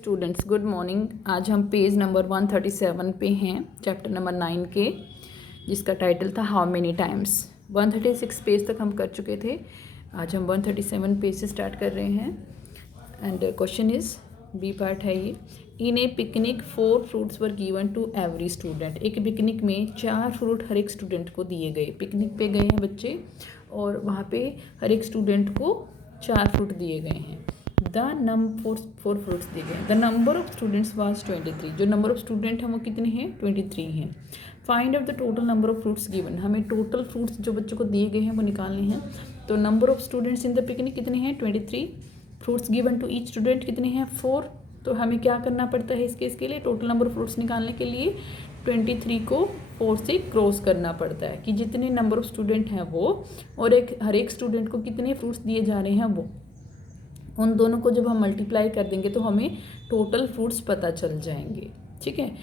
Students good morning. आज हम page number 137 पे हैं, चैप्टर नंबर 9 के, जिसका टाइटल था हाउ मेनी टाइम्स। 136 पेज तक हम कर चुके थे। आज हम 137 पेज से स्टार्ट कर रहे हैं। And question is B part है ये। In a picnic 4 fruits were given to every student. एक पिकनिक में 4 फ्रूट हर एक स्टूडेंट को दिए गए। पिकनिक पे गए हैं बच्चे और वहाँ पे हर एक स्टूडेंट को 4 फ्रूट दिए गए हैं। द नंबर 4 फ्रूट्स दिए गए हैं। The number of students was 23। जो नंबर ऑफ स्टूडेंट हैं वो कितने हैं? 23 हैं। Find out the total number of fruits given. हमें टोटल फ्रूट्स जो बच्चों को दिए गए हैं वो निकालने हैं। तो number of students in the picnic कितने हैं? 23। Fruits given to each student कितने हैं? 4। तो हमें क्या करना पड़ता है इसके लिए? टोटल नंबर ऑफ फ्रूट्स निकालने के लिए 23 को 4 से क्रॉस करना पड़ता है कि जितने नंबर ऑफ स्टूडेंट हैं वो और हर एक स्टूडेंट को कितने फ्रूट्स दिए जा रहे हैं वो, उन दोनों को जब हम मल्टीप्लाई कर देंगे तो हमें टोटल फ्रूट्स पता चल जाएंगे। ठीक है,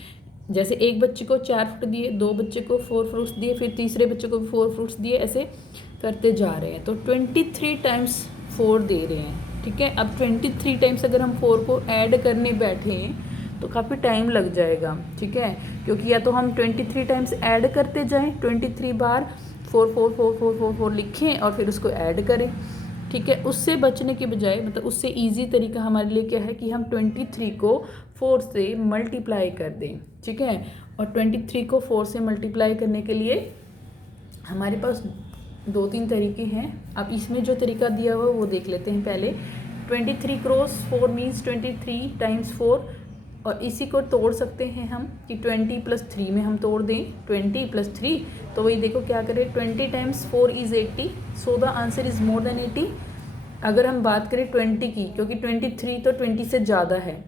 जैसे एक बच्चे को 4 फ्रूट दिए, 2 बच्चे को 4 फ्रूट्स दिए, फिर तीसरे बच्चे को भी 4 फ्रूट्स दिए, ऐसे करते जा रहे हैं। तो 23 टाइम्स 4 दे रहे हैं। ठीक है, अब 23 टाइम्स अगर हम 4 को ऐड करने बैठे तो काफ़ी टाइम लग जाएगा। ठीक है, क्योंकि या तो हम 23 टाइम्स ऐड करते जाएं, 23 बार 4 4 4 4 4 4 लिखें और फिर उसको ऐड करें। ठीक है, उससे बचने के बजाय, मतलब उससे इजी तरीका हमारे लिए क्या है कि हम 23 को 4 से मल्टीप्लाई कर दें। ठीक है, और 23 को 4 से मल्टीप्लाई करने के लिए हमारे पास 2-3 तरीके हैं। अब इसमें जो तरीका दिया हुआ वो देख लेते हैं पहले। 23 क्रॉस 4 मीन्स 23 टाइम्स 4, और इसी को तोड़ सकते हैं हम कि 20 + 3 में हम तोड़ दें। 20 + 3, तो वही देखो क्या करें, 20 times 4 is 80, so the answer is more than 80। अगर हम बात करें 20 की, क्योंकि 23 तो 20 से ज़्यादा है,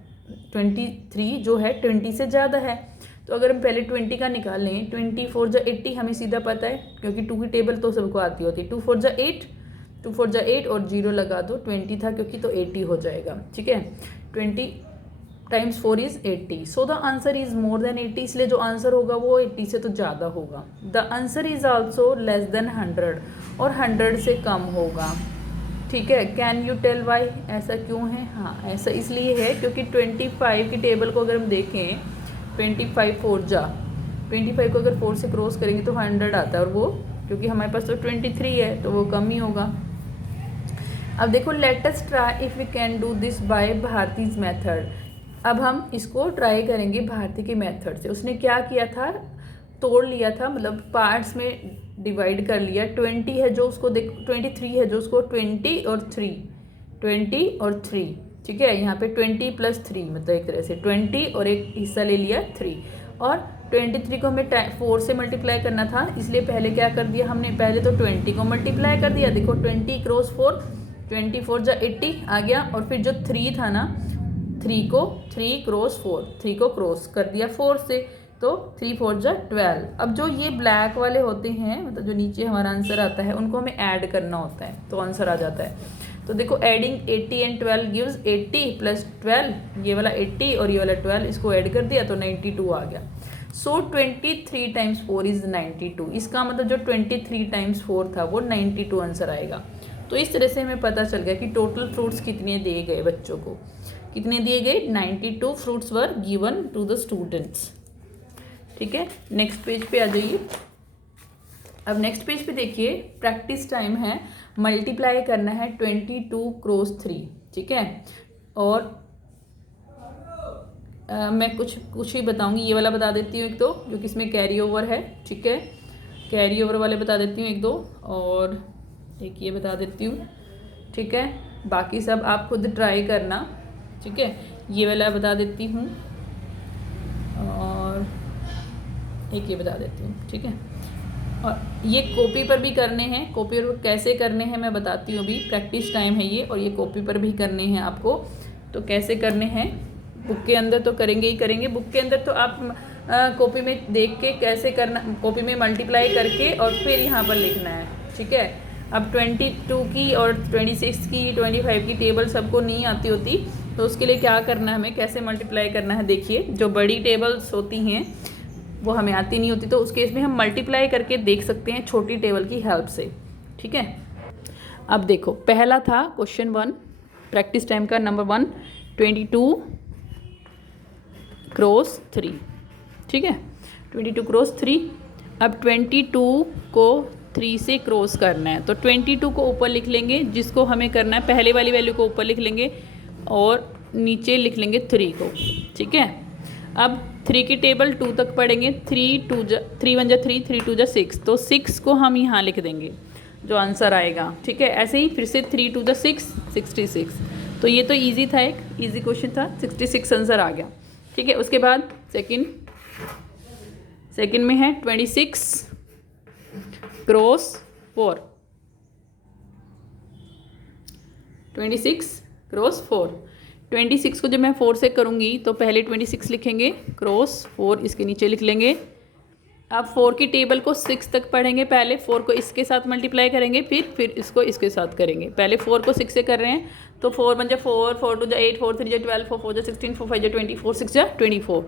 23 जो है 20 से ज़्यादा है, तो अगर हम पहले 20 का निकालें, 20 4 जा 80 हमें सीधा पता है, क्योंकि 2 की टेबल तो सबको आती होती है। 2 4 जा 8, 2 4 जा 8 और 0 लगा दो, 20 था क्योंकि, तो 80 हो जाएगा। ठीक है, 20 times 4 is 80, so the answer is more than 80, इसलिए जो आंसर होगा वो 80 से तो ज़्यादा होगा। The answer is also less than 100, और 100 से कम होगा। ठीक है, कैन यू टेल वाई? ऐसा क्यों है? हाँ, ऐसा इसलिए है क्योंकि 25 की टेबल को अगर हम देखें, 25 4 जा 25 को अगर 4 से क्रॉस करेंगे तो 100 आता है, और वो क्योंकि हमारे पास तो 23 है तो वो कम ही होगा। अब देखो, let us try if we can do this by भारतीज मेथड। अब हम इसको ट्राई करेंगे भारती के मेथड से। उसने क्या किया था, तोड़ लिया था, मतलब पार्ट्स में डिवाइड कर लिया। 20 है जो उसको देख, 23 है जो उसको 20 और 3। ठीक है, यहाँ पे 20 + 3, मतलब एक तरह से 20 और एक हिस्सा ले लिया 3, और 23 को हमें 4 से मल्टीप्लाई करना था, इसलिए पहले क्या कर दिया हमने, पहले तो 20 को मल्टीप्लाई कर दिया। देखो 20 क्रॉस 4, 20 4 जा 80 आ गया, और फिर जो 3 था ना, 3 क्रॉस 4, 3 को क्रॉस कर दिया 4 से, तो 3 4 जा 12। अब जो ये ब्लैक वाले होते हैं, मतलब जो नीचे हमारा आंसर आता है, उनको हमें ऐड करना होता है तो आंसर आ जाता है। तो देखो, एडिंग 80 एंड 12 गिव्स 80 + 12, ये वाला 80 और ये वाला 12, इसको ऐड कर दिया तो 92 आ गया। सो 23 टाइम्स 4 इज़ 92। इसका मतलब जो 23 टाइम्स 4 था वो 92 आंसर आएगा। तो इस तरह से हमें पता चल गया कि टोटल फ्रूट्स कितने दिए गए बच्चों को, कितने दिए गए? 92 fruits were given to the students. ठीक है, नेक्स्ट पेज पे आ जाइए। अब नेक्स्ट पेज पे देखिए, प्रैक्टिस टाइम है, मल्टीप्लाई करना है 22 क्रॉस 3। ठीक है, और मैं कुछ ही बताऊंगी। ये वाला बता देती हूँ एक दो, जो कि इसमें कैरी ओवर है। ठीक है, कैरी ओवर वाले बता देती हूँ एक दो, और एक ये बता देती हूँ। ठीक है, बाकी सब आप खुद ट्राई करना। ठीक है, ये वाला बता देती हूँ, और एक ये बता देती हूँ। ठीक है, और ये कॉपी पर भी करने हैं। कॉपी पर कैसे करने हैं मैं बताती हूँ। अभी प्रैक्टिस टाइम है ये, और ये कॉपी पर भी करने हैं आपको। तो कैसे करने हैं, बुक के अंदर तो करेंगे ही करेंगे। बुक के अंदर तो आप कॉपी में देख के कैसे करना, कॉपी में मल्टीप्लाई करके और फिर यहाँ पर लिखना है। ठीक है, अब 22 की और 26 की, 25 की टेबल सबको नहीं आती होती, तो उसके लिए क्या करना है, हमें कैसे मल्टीप्लाई करना है। देखिए, जो बड़ी टेबल्स होती हैं वो हमें आती नहीं होती, तो उस केस में हम मल्टीप्लाई करके देख सकते हैं छोटी टेबल की हेल्प से। ठीक है, अब देखो, पहला था क्वेश्चन 1, प्रैक्टिस टाइम का नंबर 1, 22 क्रॉस 3, ठीक है, 22 क्रॉस 3। अब 22 को 3 से क्रॉस करना है, तो 22 को ऊपर लिख लेंगे, जिसको हमें करना है पहले वाली वैल्यू को ऊपर लिख लेंगे और नीचे लिख लेंगे 3 को, ठीक है। अब 3 की टेबल 2 तक पढ़ेंगे, 3 1 जा 3, 3 2 जा 6, तो 6 को हम यहाँ लिख देंगे जो आंसर आएगा, ठीक है। ऐसे ही फिर से 3 2 जा 6, 66। तो ये तो इजी था, एक इजी क्वेश्चन था, 66 आंसर आ गया, ठीक है। उसके बाद सेकंड में है 26 क्रॉस 4, 26 क्रॉस 4। 26 को जब मैं 4 से करूँगी तो पहले 26 लिखेंगे, क्रॉस 4 इसके नीचे लिख लेंगे। अब 4 की टेबल को 6 तक पढ़ेंगे, पहले 4 को इसके साथ मल्टीप्लाई करेंगे, फिर इसको इसके साथ करेंगे। पहले 4 को 6 से कर रहे हैं, तो 4 1 जा 4, 4 2 जा 8, 4 3 जा 12, 4 4 जा 16, 4 5 जा 20, 4 6 जा 24।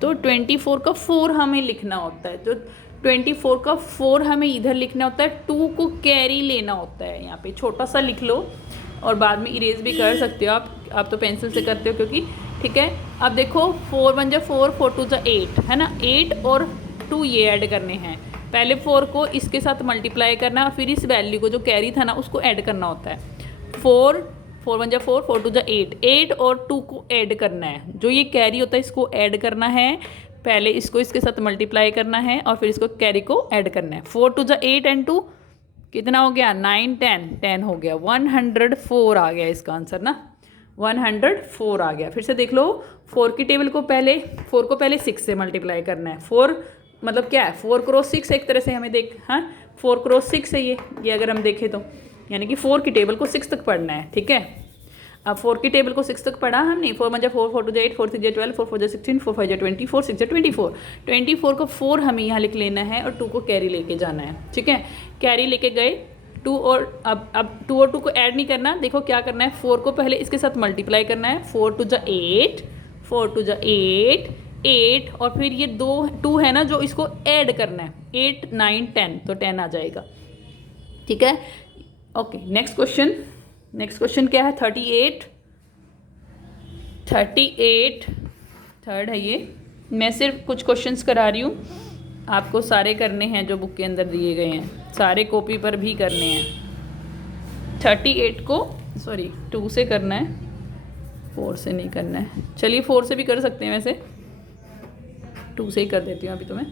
तो 24 का 4 हमें लिखना होता है, तो 24 का 4 हमें इधर लिखना होता है, 2 को कैरी लेना होता है। यहाँ पे छोटा सा लिख लो और बाद में इरेज भी कर सकते हो आप तो पेंसिल से करते हो क्योंकि, ठीक है। अब देखो 4 1 जा 4, 4 2 जा 8, है ना, 8 और 2 ये ऐड करने हैं। पहले 4 को इसके साथ मल्टीप्लाई करना, फिर इस वैल्यू को जो कैरी था ना उसको ऐड करना होता है। 4 1 जा 4, 4 2 जा 8, 8 और 2 को ऐड करना है, जो ये कैरी होता है इसको ऐड करना है। पहले इसको इसके साथ मल्टीप्लाई करना है और फिर इसको कैरी को ऐड करना है। 4 2 जा 8 एंड 2 कितना हो गया, 9 10, 10 हो गया, 104 आ गया इसका आंसर ना, 104 आ गया। फिर से देख लो, 4 की टेबल को पहले 4 को पहले 6 से मल्टीप्लाई करना है। 4 मतलब क्या है, 4 क्रॉस 6 एक तरह से हमें देख, हाँ 4 क्रॉस 6 है ये अगर हम देखें तो, यानी कि 4 की टेबल को 6 तक पढ़ना है, ठीक है। अब 4 की टेबल को 6 तक पढ़ा हमने, 4 1 जा 4, 4 2 जा 8, 4 3 जा 12, 4 4 जा 16, 4 5 जा 20, 4 6 जा 24। 24 का 4 हमें यहाँ लिख लेना है और 2 को कैरी लेके जाना है, ठीक है। कैरी लेके गए 2 और अब 2 और 2 को ऐड नहीं करना, देखो क्या करना है, 4 को पहले इसके साथ मल्टीप्लाई करना है, 4 2 जा 8, 4 2 जा 8, 8 और फिर ये 2 है ना जो इसको ऐड करना है, 8 9 10, तो 10 आ जाएगा, ठीक है। ओके, नेक्स्ट क्वेश्चन क्या है, 38 थर्ड है ये। मैं सिर्फ कुछ क्वेश्चंस करा रही हूँ, आपको सारे करने हैं जो बुक के अंदर दिए गए हैं, सारे कॉपी पर भी करने हैं। 38 को 2 से करना है, 4 से नहीं करना है। चलिए 4 से भी कर सकते हैं, वैसे 2 से ही कर देती हूँ अभी तुम्हें।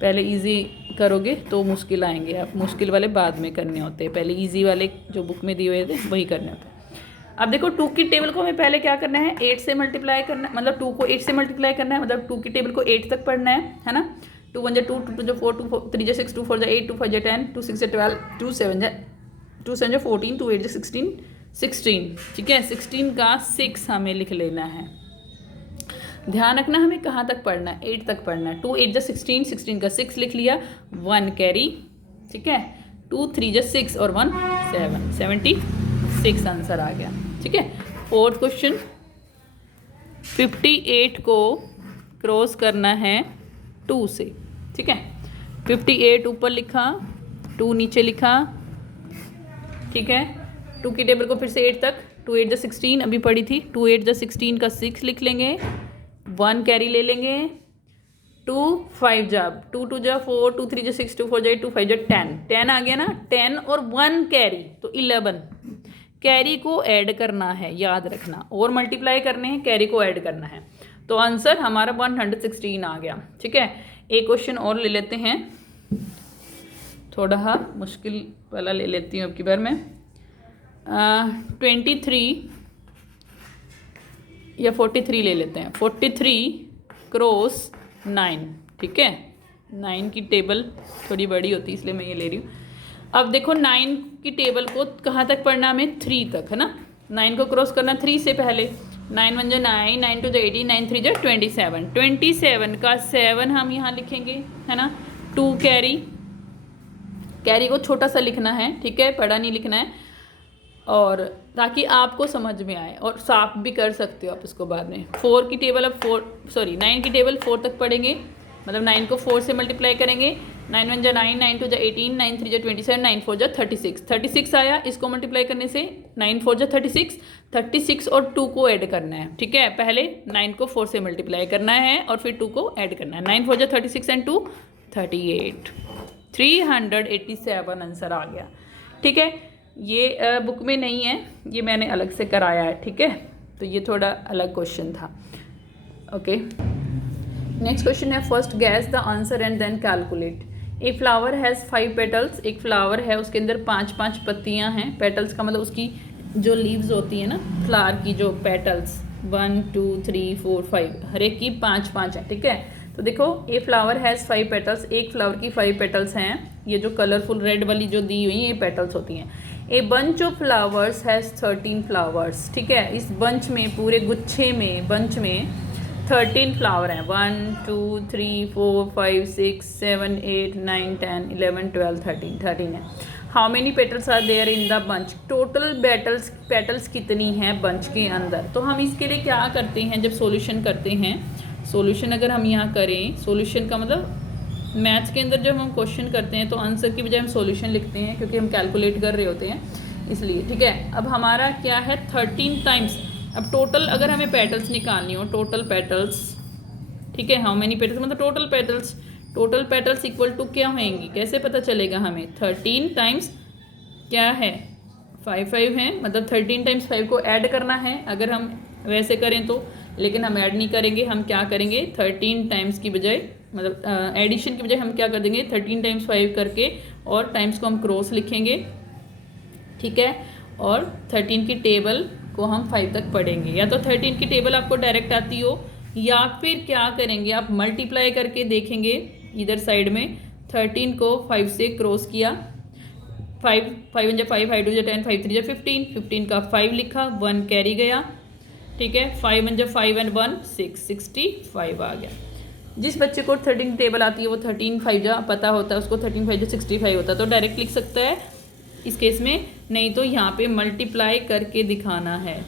पहले इजी करोगे तो मुश्किल आएंगे, आप मुश्किल वाले बाद में करने होते हैं, पहले इजी वाले जो बुक में दिए हुए थे वही करने होते हैं। अब देखो 2 की टेबल को हमें पहले क्या करना है, 8 से मल्टीप्लाई करना है, मतलब 2 को 8 से मल्टीप्लाई करना है, मतलब 2 की टेबल को 8 तक पढ़ना है ना। 2 1 जा 2, 2 2 जा 4, 2 3 जा 6, 2 4 जा 8, 2 5 जा 10, 2 6 जा 12, 2 7 जा 14, 2 8 जा 16, ठीक है। 16 का 6 हमें लिख लेना है। ध्यान रखना हमें कहाँ तक पढ़ना है, 8 तक पढ़ना है। 2 8 जा 16, 16 का 6 लिख लिया, 1 कैरी, ठीक है। 2 3 जा 6 और 1 7, 76 आंसर आ गया, ठीक है। फोर्थ क्वेश्चन, 58 को क्रॉस करना है 2 से, ठीक है। 58 ऊपर लिखा, 2 नीचे लिखा, ठीक है। 2 की टेबल को फिर से 8 तक, 2 8 जा 16 अभी पढ़ी थी, 2 8 जा 16 का 6 लिख लेंगे, 1 कैरी ले लेंगे, 2 5 जा 2 2 जा 4, 2 3 जा 6, 2 4 जा 8, 2 5 जा 10, 10 आ गया ना, 10 और 1 कैरी तो 11 कैरी को ऐड करना है, याद रखना, और मल्टीप्लाई करने हैं, कैरी को ऐड करना है, तो आंसर हमारा 116 आ गया, ठीक है। एक क्वेश्चन और ले लेते हैं, थोड़ा मुश्किल वाला ले लेती हूँ अब की बार मैं। 23 या 43 ले लेते हैं, 43 क्रॉस 9, ठीक है। 9 की टेबल थोड़ी बड़ी होती है इसलिए मैं ये ले रही हूँ। अब देखो 9 की टेबल को कहाँ तक पढ़ना हमें, 3 तक, है ना। 9 को क्रॉस करना 3 से पहले, 9 1 जा 9, 9 2 जा 18, 9 3 जा 27, 27 का 7 हम यहाँ लिखेंगे, है ना। 2 कैरी को छोटा सा लिखना है, ठीक है, बड़ा नहीं लिखना है, और ताकि आपको समझ में आए, और साफ भी कर सकते हो आप इसको बाद में। 9 की टेबल 4 तक पढ़ेंगे, मतलब 9 को 4 से मल्टीप्लाई करेंगे, 9 1 जा 9, 9 2 जा 18, 9 3 जा 27, 9 4 जा 36, 36 आया। इसको मल्टीप्लाई करने से 9 4 जा 36, 36 और 2 को ऐड करना है। ठीक है, पहले 9 को 4 से मल्टीप्लाई करना है और फिर 2 को ऐड करना है। 9 4 जा 36 एंड 2 38, 387 आंसर आ गया। ठीक है, ये बुक में नहीं है, ये मैंने अलग से कराया है। ठीक है, तो ये थोड़ा अलग क्वेश्चन था। ओके, नेक्स्ट क्वेश्चन है first guess the answer and then calculate. A flower has 5 petals. एक फ्लावर है, उसके अंदर 5 पत्तियां हैं। पेटल्स का मतलब उसकी जो लीव्स होती है ना फ्लावर की, जो पेटल्स 1 2 3 4 5, हर एक की 5 है। ठीक है, तो देखो ए फ्लावर हैज़ 5 पेटल्स, एक फ्लावर की 5 पेटल्स हैं। ये जो कलरफुल रेड वाली जो दी हुई है ये पेटल्स होती हैं। A bunch of flowers has 13 flowers. ठीक है, इस बंच में, पूरे गुच्छे में, बंच में 13 फ्लावर हैं। 1 2 3 4 5 6 7 8 9 10 11 12 13 है। How many petals are there in the bunch. Total petals कितनी हैं बंच के अंदर। तो हम इसके लिए क्या करते हैं, जब सॉल्यूशन करते हैं, सॉल्यूशन अगर हम यहाँ करें, सॉल्यूशन का मतलब मैथ्स के अंदर जब हम क्वेश्चन करते हैं तो आंसर की बजाय हम सॉल्यूशन लिखते हैं, क्योंकि हम कैलकुलेट कर रहे होते हैं इसलिए। ठीक है, अब हमारा क्या है 13 टाइम्स। अब टोटल अगर हमें पेटल्स निकालनी हो, टोटल पेटल्स, ठीक है, हाउ मेनी पेटल्स मतलब टोटल पेटल्स इक्वल टू क्या होंगी, कैसे पता चलेगा हमें। 13 टाइम्स क्या है 5 हैं, मतलब 13 टाइम्स 5 को ऐड करना है अगर हम वैसे करें तो, लेकिन हम ऐड नहीं करेंगे। हम क्या करेंगे 13 टाइम्स की बजाय, मतलब एडिशन की बजाय हम क्या कर देंगे 13 टाइम्स 5 करके, और टाइम्स को हम क्रॉस लिखेंगे। ठीक है, और 13 की टेबल को हम 5 तक पढ़ेंगे। या तो 13 की टेबल आपको डायरेक्ट आती हो, या फिर क्या करेंगे आप मल्टीप्लाई करके देखेंगे इधर साइड में। 13 को 5 से क्रॉस किया, 5 5 1 5, 5 2 10, 5 3 15, 15 का 5 लिखा, 1 कैरी गया। ठीक है, 5 1 5 एंड 1 6, 65 आ गया। जिस बच्चे को 13 टेबल आती है वो 13 5 जा पता होता है, उसको 13 5 जा 65 होता है, तो डायरेक्ट लिख सकता है इस केस में। नहीं तो यहाँ पे मल्टीप्लाई करके दिखाना है।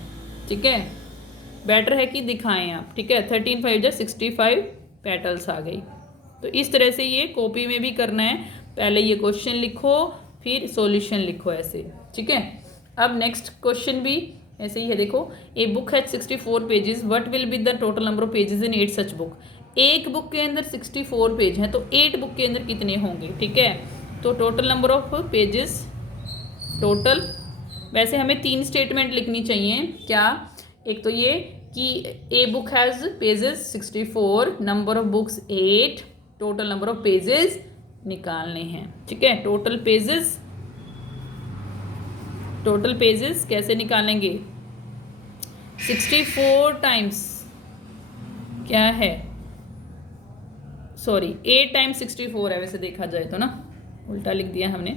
ठीक है, बेटर है कि दिखाएं आप। ठीक है, 13 5 जा 65 पेटल्स आ गई। तो इस तरह से ये कॉपी में भी करना है, पहले ये क्वेश्चन लिखो फिर सॉल्यूशन लिखो ऐसे। ठीक है, अब नेक्स्ट क्वेश्चन भी ऐसे ही है। देखो, a book has 64 pages, what will be the total number of pages in 8 such book. एक बुक के अंदर 64 पेज हैं, तो 8 बुक के अंदर कितने होंगे। ठीक है, तो total number of pages, total, वैसे हमें 3 स्टेटमेंट लिखनी चाहिए। क्या, एक तो ये कि a book has pages 64, number of books 8, total number of pages निकालने हैं। ठीक है, टोटल पेजेस कैसे निकालेंगे 64 टाइम्स क्या है, सॉरी 8 टाइम्स 64 है वैसे देखा जाए तो ना, उल्टा लिख दिया हमने,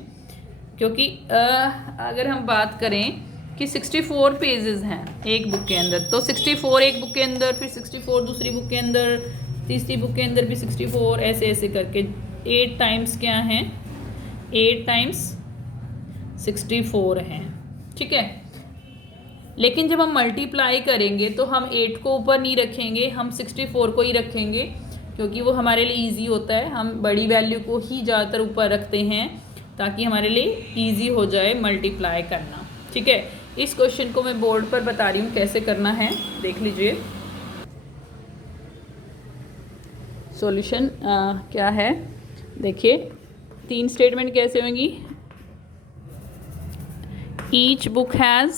क्योंकि अगर हम बात करें कि 64 पेजेस हैं एक बुक के अंदर, तो 64 एक बुक के अंदर, फिर 64 दूसरी बुक के अंदर, तीसरी बुक के अंदर भी 64, ऐसे ऐसे करके 8 टाइम्स क्या हैं, 8 टाइम्स 64 हैं। ठीक है, लेकिन जब हम मल्टीप्लाई करेंगे तो हम 8 को ऊपर नहीं रखेंगे, हम 64 को ही रखेंगे, क्योंकि वो हमारे लिए ईजी होता है। हम बड़ी वैल्यू को ही ज़्यादातर ऊपर रखते हैं ताकि हमारे लिए ईजी हो जाए मल्टीप्लाई करना। ठीक है, इस क्वेश्चन को मैं बोर्ड पर बता रही हूँ कैसे करना है, देख लीजिए। सॉल्यूशन क्या है देखिए, 3 स्टेटमेंट कैसे होंगी। ईच बुक हैज़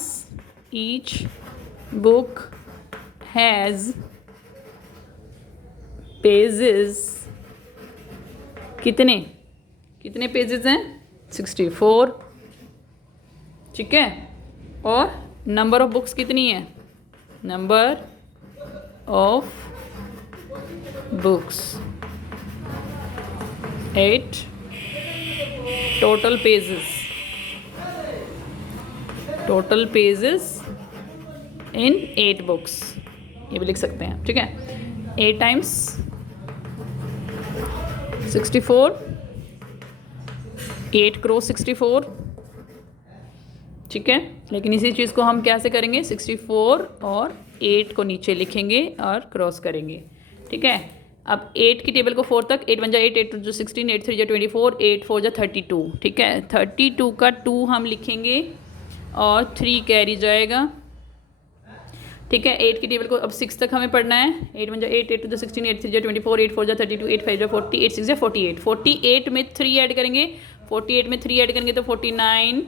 पेजेस, कितने पेजेस हैं 64। ठीक है, और नंबर ऑफ बुक्स कितनी है, number of books 8, total pages in 8 books, ये भी लिख सकते हैं। ठीक है, 8 टाइम्स 64, 8 क्रॉस 64। ठीक है, लेकिन इसी चीज़ को हम कैसे करेंगे 64 और 8 को नीचे लिखेंगे और क्रॉस करेंगे। ठीक है, अब 8 की टेबल को 4 तक, 8 1 जा 8, 8 2 जो 16, 8 3 जा 24, 8 4 जा 32, ठीक है। 32 का 2 हम लिखेंगे और 3 कैरी जाएगा, ठीक है। 8 की टेबल को अब 6 तक हमें पढ़ना है। 8 1 जा 8, 8 2 जा 16, 8 3 जा 24, 8 4 जा 32, 8 5 जा 40, 8 6 जा 48। 48 में 3 ऐड करेंगे, 48 में 3 ऐड करेंगे तो 49,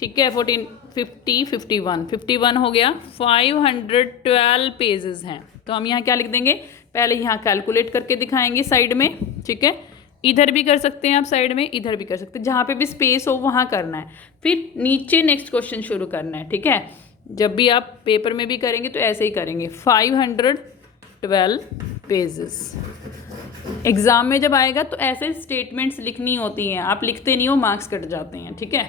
ठीक है। 14 50 51 51 हो गया। 512 पेजेस हैं, तो हम यहाँ क्या लिख देंगे, पहले यहाँ कैलकुलेट करके दिखाएंगे साइड में, ठीक है। इधर भी कर सकते हैं आप साइड में, इधर भी कर सकते हैं, जहाँ पे भी स्पेस हो वहाँ करना है। फिर नीचे नेक्स्ट क्वेश्चन शुरू करना है, ठीक है। जब भी आप पेपर में भी करेंगे तो ऐसे ही करेंगे। 512 पेजेस। एग्ज़ाम में जब आएगा तो ऐसे स्टेटमेंट्स लिखनी होती हैं, आप लिखते नहीं हो, मार्क्स कट जाते हैं, ठीक है।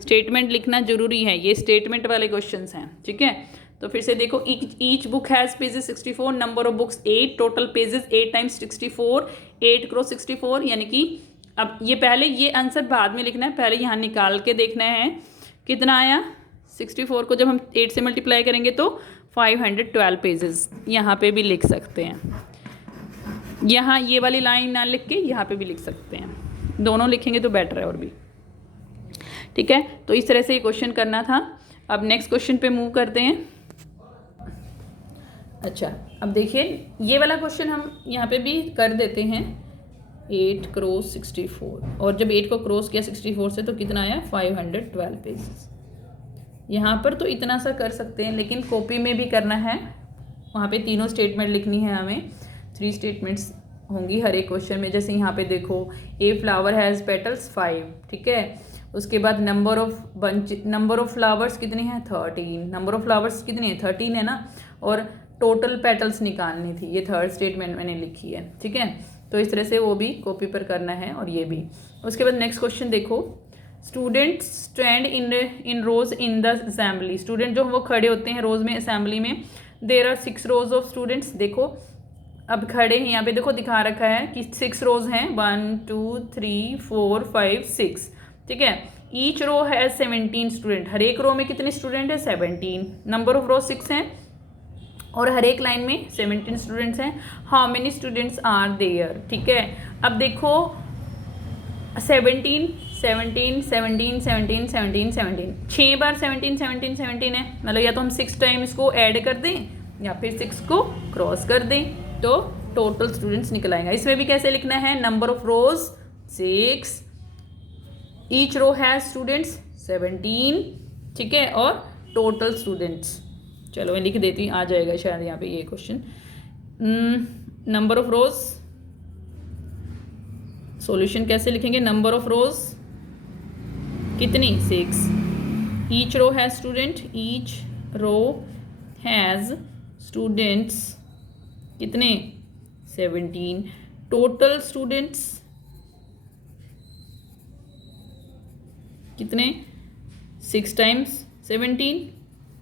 स्टेटमेंट लिखना जरूरी है, ये स्टेटमेंट वाले क्वेश्चंस हैं, ठीक है। तो फिर से देखो, each book has pages 64, number of books 8, total pages 8 times 64, 8 cross 64, यानी कि अब ये पहले ये आंसर बाद में लिखना है, पहले यहाँ निकाल के देखना है कितना आया। 64 को जब हम 8 से मल्टीप्लाई करेंगे तो 512 पेजेस, यहाँ पे भी लिख सकते हैं। यहाँ ये वाली लाइन ना लिख के यहाँ पे भी लिख सकते हैं, दोनों लिखेंगे तो बेटर है और भी, ठीक है। तो इस तरह से ये क्वेश्चन करना था। अब नेक्स्ट क्वेश्चन पे मूव करते हैं। अच्छा, अब देखिए ये वाला क्वेश्चन हम यहाँ पे भी कर देते हैं। 8 क्रॉस 64, और जब 8 को क्रॉस किया 64 से तो कितना आया, 512 पेजेस। यहाँ पर तो इतना सा कर सकते हैं, लेकिन कॉपी में भी करना है, वहाँ पे तीनों स्टेटमेंट लिखनी है हमें। 3 स्टेटमेंट्स होंगी हर एक क्वेश्चन में। जैसे यहाँ पे देखो, ए फ्लावर हैज़ पेटल्स 5, ठीक है। उसके बाद नंबर ऑफ फ्लावर्स कितनी है, 13। नंबर ऑफ फ्लावर्स कितनी है, 13 है ना, और टोटल पेटल्स निकालनी थी, ये थर्ड स्टेटमेंट मैंने लिखी है, ठीक है। तो इस तरह से वो भी कॉपी पर करना है, और ये भी। उसके बाद नेक्स्ट क्वेश्चन देखो, students stand in rows in the assembly. Student जो वो खड़े होते हैं रोज में, असेंबली में। There are 6 rows of students. देखो अब खड़े हैं, यहाँ पे देखो दिखा रखा है कि 6 रोज हैं, 1 2 3 4 5 6, ठीक है। ईच रो है 17 स्टूडेंट, हर एक रो में कितने स्टूडेंट है, 17। नंबर ऑफ रो 6 हैं, और हर एक लाइन में 17 स्टूडेंट्स हैं। How many students are there, ठीक है। अब देखो 17 17 17 17 17 17, 6 बार 17 17 17 है, मतलब या तो हम 6 टाइम इसको ऐड कर दें या फिर 6 को क्रॉस कर दें, तो टोटल स्टूडेंट्स निकल आएगा। इसमें भी कैसे लिखना है, number of rows 6, each row has students 17, ठीक है, और टोटल स्टूडेंट्स। चलो मैं लिख देती हूँ, आ जाएगा शायद यहाँ पे ये question. Number of rows, solution कैसे लिखेंगे, नंबर ऑफ रोज कितनी, 6। Each row has student, each row has students कितने, 17। टोटल स्टूडेंट्स कितने, 6 टाइम्स 17,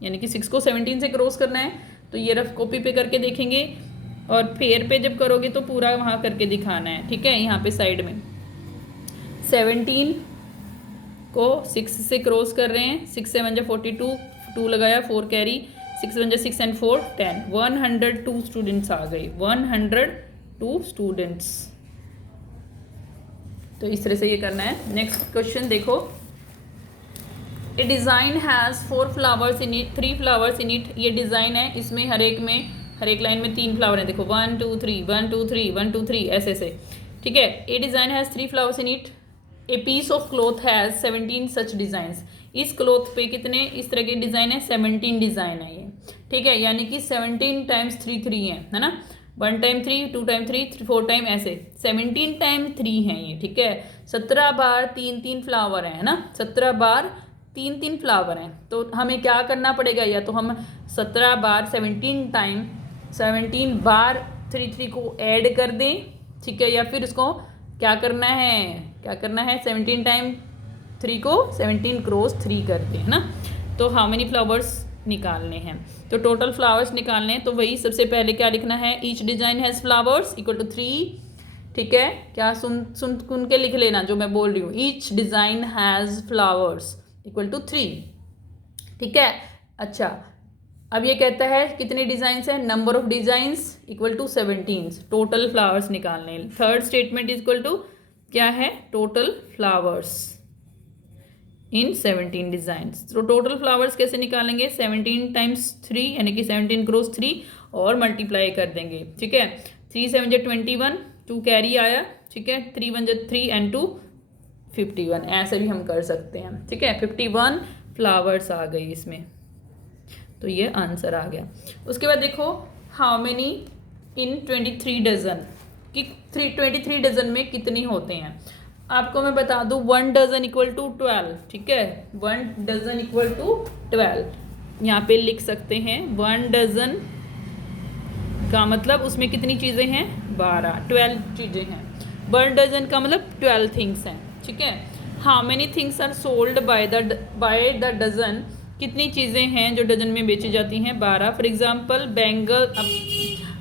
यानी कि 6 को 17 से क्रॉस करना है। तो ये रफ कॉपी पे करके देखेंगे, और फेयर पे जब करोगे तो पूरा वहाँ करके दिखाना है, ठीक है। यहाँ पे साइड में 17 को 6 से क्रॉस कर रहे हैं, 6 7 जा 42, 2 लगाया, 4 कैरी, 6 1 जा 6 एंड 4 10, 102 स्टूडेंट्स आ गए, 102 स्टूडेंट्स। तो इस तरह से ये करना है। नेक्स्ट क्वेश्चन देखो, a design has 4 flowers in it, 3 flowers in it. ये डिज़ाइन है, इसमें हर एक लाइन में 3 फ्लावर हैं। देखो 1 2 3 1 2 3 1 2 3 ऐसे ऐसे, ठीक है। A design has 3 flowers in it. A piece of cloth has 17 such designs. इस क्लॉथ पे कितने इस तरह के डिज़ाइन है, 17 डिज़ाइन है ये, ठीक है। यानी कि 17 टाइम्स 3 3 है ना, 1 टाइम 3 2 टाइम 3 4 टाइम ऐसे, 17 टाइम 3 हैं ये, ठीक है। 17 बार 3 3 फ्लावर है ना, 17 बार 3 3 फ्लावर हैं। तो हमें क्या करना पड़ेगा, या तो हम 17 बार 17 टाइम 17 बार 3 3 को ऐड कर दें, ठीक है, या फिर उसको क्या करना है 17 टाइम 3 को 17 क्रॉस 3 कर दें, है ना। तो हाउ मेनी फ्लावर्स निकालने हैं, तो टोटल फ्लावर्स निकालने हैं। तो वही सबसे पहले क्या लिखना है, each design has flowers equal to 3, ठीक है। क्या सुन के लिख लेना जो मैं बोल रही हूँ, each design has flowers equal to 3, ठीक है। अच्छा, अब ये कहता है कितने डिजाइन्स हैं, number of designs equal to 17, total flowers निकालने। थर्ड स्टेटमेंट इक्वल टू क्या है, टोटल फ्लावर्स इन 17 डिजाइन्स। तो टोटल फ्लावर्स कैसे निकालेंगे, 17 टाइम्स 3 यानी कि 17 क्रॉस 3 और मल्टीप्लाई कर देंगे। ठीक है, 3 7 जा 21, 2 कैरी आया। ठीक है, 3 1 जा 3 एंड 2 51, ऐसे भी हम कर सकते हैं। ठीक है, 51 फ्लावर्स आ गई इसमें, तो ये आंसर आ गया। उसके बाद देखो हाउ मेनी इन 23 डजन, कि 23 डजन में कितने होते हैं। आपको मैं बता दूं 1 डजन इक्वल टू 12। ठीक है, 1 डजन इक्वल टू 12, यहाँ पे लिख सकते हैं 1 डजन का मतलब उसमें कितनी चीज़ें हैं, 12 चीज़ें हैं। 1 डजन का मतलब 12 थिंग्स हैं। ठीक है, how many things are sold by the dozen, कितनी चीज़ें हैं जो डजन में बेची जाती हैं, 12। फॉर एग्जाम्पल बैंगल,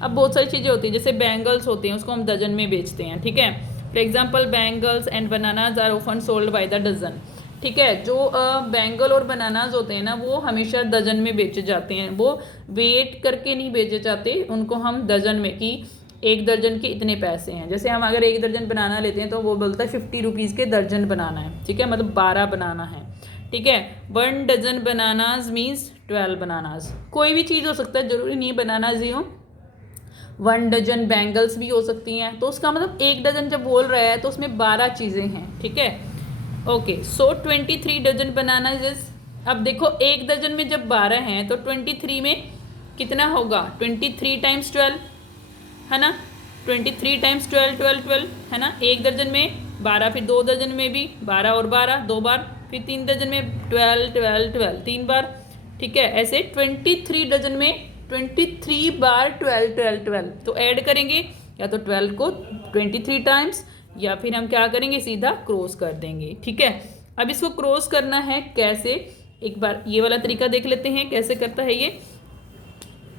अब बहुत सारी चीज़ें होती हैं, जैसे बैंगल्स होते हैं उसको हम डजन में बेचते हैं। ठीक है, for example bangles and bananas are often sold by the dozen. ठीक है, जो बैंगल और बनानाज होते हैं ना वो हमेशा डजन में बेचे जाते हैं, वो वेट करके नहीं बेचे जाते, उनको हम डजन में, कि एक दर्जन के इतने पैसे हैं। जैसे हम अगर एक दर्जन बनाना लेते हैं तो वो बोलता है 50 रुपीज़ के दर्जन बनाना है। ठीक है, मतलब 12 बनाना है। ठीक है, 1 डजन बनानाज मीन्स 12 बनानाज। कोई भी चीज़ हो सकता है, जरूरी नहीं बनानाज ही हो, 1 डजन बैंगल्स भी हो सकती हैं। तो उसका मतलब एक डजन जब बोल रहा है तो उसमें 12 चीज़ें हैं। ठीक है, ओके, सो 23 डजन बनानाज। अब देखो एक दर्जन में जब 12 हैं तो 23 में कितना होगा, 23 टाइम्स 12 है ना, 23 टाइम्स 12 12 12 है ना। एक दर्जन में 12, फिर 2 दर्जन में भी 12 और 12 2 बार, फिर 3 दर्जन में 12 12 12 3 बार। ठीक है, ऐसे 23 डजन में 23 बार 12 12 12। तो ऐड करेंगे या तो 12 को 23 टाइम्स, या फिर हम क्या करेंगे सीधा क्रॉस कर देंगे। ठीक है, अब इसको क्रॉस करना है कैसे, एक बार ये वाला तरीका देख लेते हैं कैसे करता है ये।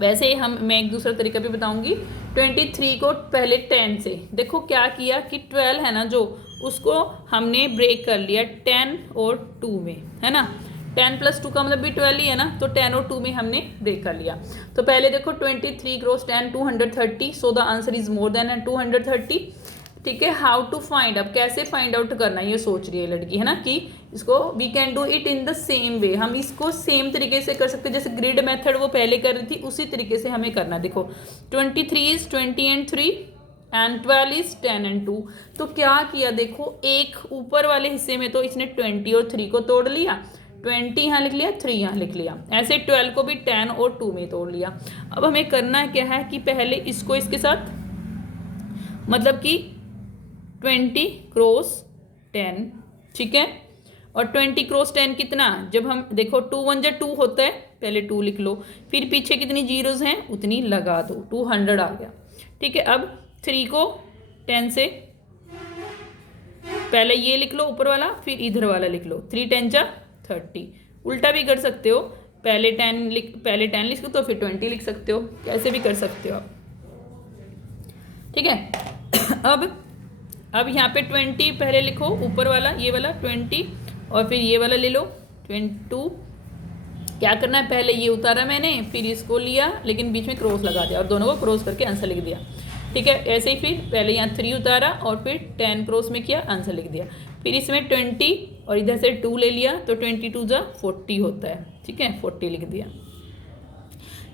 वैसे मैं एक दूसरा तरीका भी बताऊंगी। 23 को पहले 10 से, देखो क्या किया कि 12 है ना जो, उसको हमने ब्रेक कर लिया 10 और 2 में, है ना। 10 + 2 का मतलब भी 12 ही है ना, तो 10 और 2 में हमने ब्रेक कर लिया। तो पहले देखो 23 cross 10 230, so the answer is more than 230। ठीक है, हाउ टू फाइंड, अब कैसे फाइंड आउट करना ये सोच रही है लड़की, है ना, कि इसको we can do it in the same way, हम इसको सेम तरीके से कर सकते हैं जैसे ग्रिड मेथड वो पहले कर रही थी, उसी तरीके से हमें करना। देखो 23 is 20 and 3 and 12 is 10 and 2। तो क्या किया, देखो एक ऊपर वाले हिस्से में तो इसने 20 और 3 को तोड़ लिया, 20 यहाँ लिख लिया, 3 यहाँ लिख लिया, ऐसे 12 को भी 10 और 2 में तोड़ लिया। अब हमें करना क्या है कि पहले इसको इसके साथ, मतलब कि 20 क्रॉस 10। ठीक है, और 20 क्रॉस 10 कितना, जब हम देखो 2 1 जा 2 होता है, पहले 2 लिख लो, फिर पीछे कितनी जीरोस हैं उतनी लगा दो, 200 आ गया। ठीक है, अब 3 को 10 से, पहले ये लिख लो ऊपर वाला, फिर इधर वाला लिख लो, 3 10 जा 30। उल्टा भी कर सकते हो, पहले 10 लिख सकते हो फिर 20 लिख सकते हो, कैसे भी कर सकते हो आप। ठीक है, अब यहाँ पे 20 पहले लिखो ऊपर वाला, ये वाला 20, और फिर ये वाला ले लो 22। क्या करना है, पहले ये उतारा मैंने, फिर इसको लिया लेकिन बीच में क्रॉस लगा दिया और दोनों को क्रॉस करके आंसर लिख दिया। ठीक है, ऐसे ही फिर पहले यहाँ 3 उतारा और फिर 10 क्रॉस में किया, आंसर लिख दिया। फिर इसमें 20 और इधर से 2 ले लिया, तो 22 जा 40 होता है। ठीक है, 40 लिख दिया।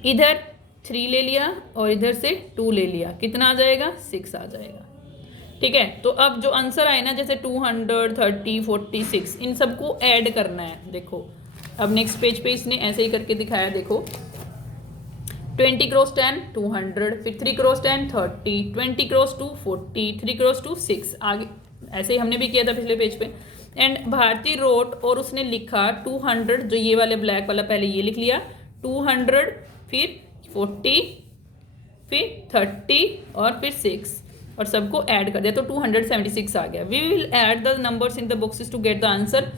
इधर 3 ले लिया और इधर से 2 ले लिया, कितना आ जाएगा, 6 आ जाएगा। ठीक है, तो अब जो आंसर आए ना, जैसे 200 30 46, इन सबको ऐड करना है। देखो अब नेक्स्ट पेज पे इसने ऐसे ही करके दिखाया, देखो 20 क्रॉस 10 200, फिर 3 क्रॉस 10 30, 20 क्रॉस 2 40, 3 क्रॉस 2 6, आगे ऐसे ही हमने भी किया था पिछले पेज पे। एंड भारती रोट, और उसने लिखा 200, जो ये वाले ब्लैक वाला, पहले ये लिख लिया 200, फिर 40, फिर 30 और फिर 6, और सबको ऐड कर दिया तो 276 आ गया। We will add the numbers in the boxes to get the answer,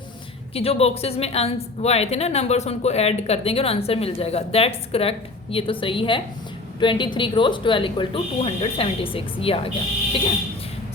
कि जो बॉक्सेस में वो आए थे ना नंबर्स, उनको ऐड कर देंगे और आंसर मिल जाएगा। दैट्स करेक्ट, ये तो सही है। 23 क्रॉस 12 इक्वल टू 276, ये आ गया। ठीक है,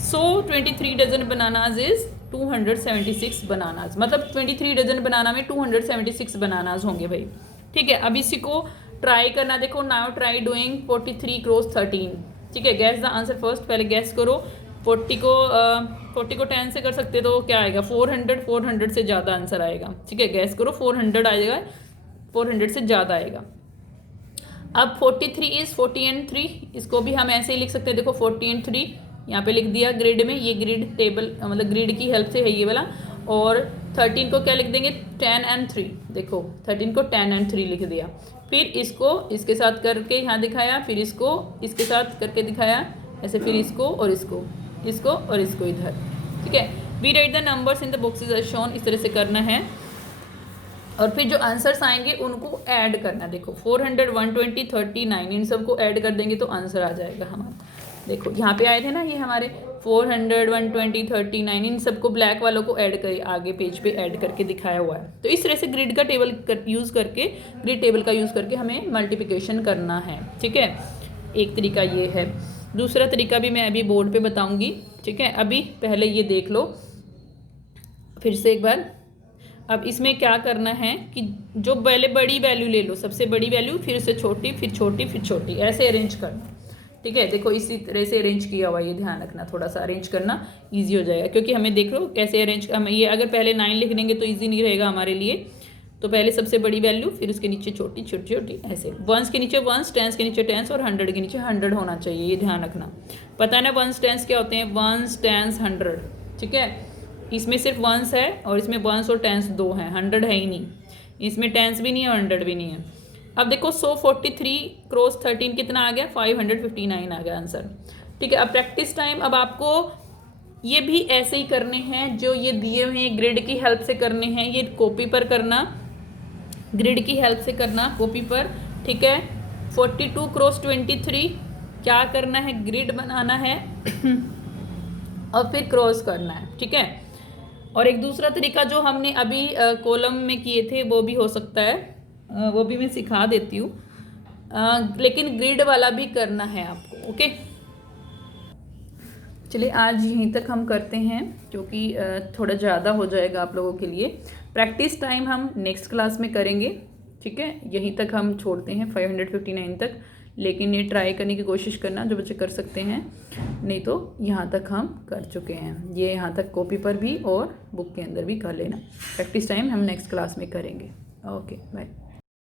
सो 23 डजन बनानाज इज 276 बनानाज, मतलब 23 डजन बनाना में 276 बनानाज होंगे भाई। ठीक है, अब इसी को ट्राई करना, देखो नाउ ट्राई डूइंग 43 क्रॉस 13, ठीक है। गैस द आंसर फर्स्ट, पहले गैस करो। 40 को 10 से कर सकते तो क्या आएगा 400 से ज़्यादा आंसर आएगा, ठीक है। गैस करो 400 आएगा, 400 से ज़्यादा आएगा। अब 43 इज़ 40 and 3, इसको भी हम ऐसे ही लिख सकते हैं। देखो 40 and 3 यहाँ पे लिख दिया ग्रिड में, ये ग्रिड टेबल मतलब ग्रिड की हेल्प से है ये वाला। और 13 को क्या लिख देंगे 10 and 3, देखो 13 को 10 and 3 लिख दिया। फिर इसको इसके साथ करके यहाँ दिखाया, फिर इसको इसके साथ करके दिखाया ऐसे, फिर इसको और इसको, इसको और इसको इधर, ठीक है। We write the numbers in the boxes as shown, इस तरह से करना है। और फिर जो आंसर्स आएंगे उनको ऐड करना। देखो 400, 120, 39 इन सबको ऐड कर देंगे तो आंसर आ जाएगा हमारा। देखो यहाँ पे आए थे ना ये हमारे 400, 120, 39, इन सबको ब्लैक वालों को ऐड कर आगे पेज पे ऐड करके दिखाया हुआ है। तो इस तरह से ग्रिड का टेबल यूज़ करके, ग्रिड टेबल का यूज़ करके हमें मल्टीप्लिकेशन करना है, ठीक है। एक तरीका ये है, दूसरा तरीका भी मैं अभी बोर्ड पे बताऊंगी, ठीक है। अभी पहले ये देख लो फिर से एक बार। अब इसमें क्या करना है कि जो पहले बड़ी वैल्यू ले लो, सबसे बड़ी वैल्यू, फिर से छोटी, फिर छोटी, फिर छोटी, ऐसे अरेंज करना, ठीक है। देखो इसी तरह से अरेंज किया हुआ, ये ध्यान रखना, थोड़ा सा अरेंज करना ईजी हो जाएगा, क्योंकि हमें देख लो कैसे अरेंज, हम ये अगर पहले 9 लिख देंगे तो ईजी नहीं रहेगा हमारे लिए। तो पहले सबसे बड़ी वैल्यू, फिर उसके नीचे छोटी, छोटी छोटी, ऐसे वंस के नीचे वंस, टेंस के नीचे टेंस और 100 के नीचे 100 होना चाहिए, ये ध्यान रखना। पता है ना वंस टेंस क्या होते हैं, वंस टेंस 100, ठीक है। इसमें सिर्फ वंस है और इसमें वंस और टेंस दो हैं, 100 है ही नहीं, इसमें टेंस भी नहीं है और 100 भी नहीं है। अब देखो 143 क्रॉस 13 कितना आ गया 559 आ गया आंसर, ठीक है। अब प्रैक्टिस टाइम, अब आपको ये भी ऐसे ही करने हैं जो ये दिए हुए हैं, ग्रिड की हेल्प से करने हैं, ये कॉपी पर करना, ग्रिड की हेल्प से करना कॉपी पर, ठीक है। 42 क्रॉस 23 क्या करना है, ग्रिड बनाना है और फिर क्रॉस करना है, ठीक है। और एक दूसरा तरीका जो हमने अभी कॉलम में किए थे वो भी हो सकता है, वो भी मैं सिखा देती हूँ, लेकिन ग्रिड वाला भी करना है आपको, ओके। चलिए आज यहीं तक हम करते हैं, क्योंकि थोड़ा ज़्यादा हो जाएगा आप लोगों के लिए। प्रैक्टिस टाइम हम नेक्स्ट क्लास में करेंगे, ठीक है। यहीं तक हम छोड़ते हैं 559 तक, लेकिन ये ट्राई करने की कोशिश करना जो बच्चे कर सकते हैं, नहीं तो यहाँ तक हम कर चुके हैं। ये यहाँ तक कॉपी पर भी और बुक के अंदर भी कर लेना। प्रैक्टिस टाइम हम नेक्स्ट क्लास में करेंगे। Okay bye.